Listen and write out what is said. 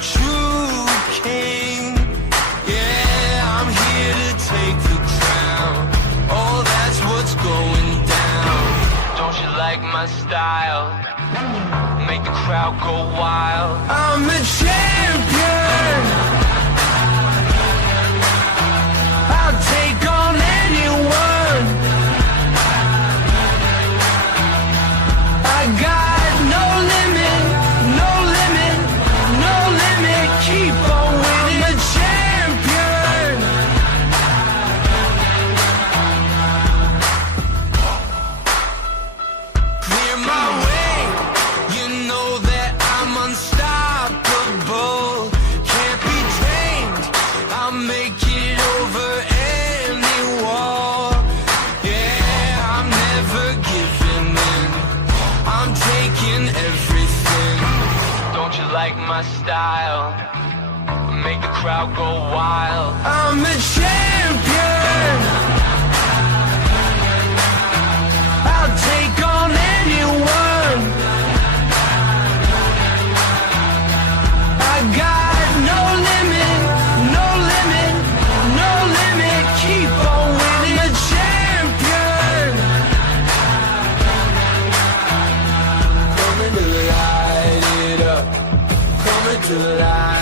true king. Yeah, I'm here to take the crown. Oh, that's what's going down. Don't you like my style? Make the crowd go wild. I'm a champion. I'll take on anyone. I got no limit, no limit, no limit. Keep on winning. I'm a champion. Clear my way. You know that I'm unstoppable. Can't be tamed. I'll make it over any wall. Yeah, I'm never giving in. I'm taking everything. Don't you like my style? Make the crowd go wild. I'm a champion. I'll take on anyone. I got no limit, no limit, no limit. Keep on winning. I'm a champion. Coming to light it up. Coming to light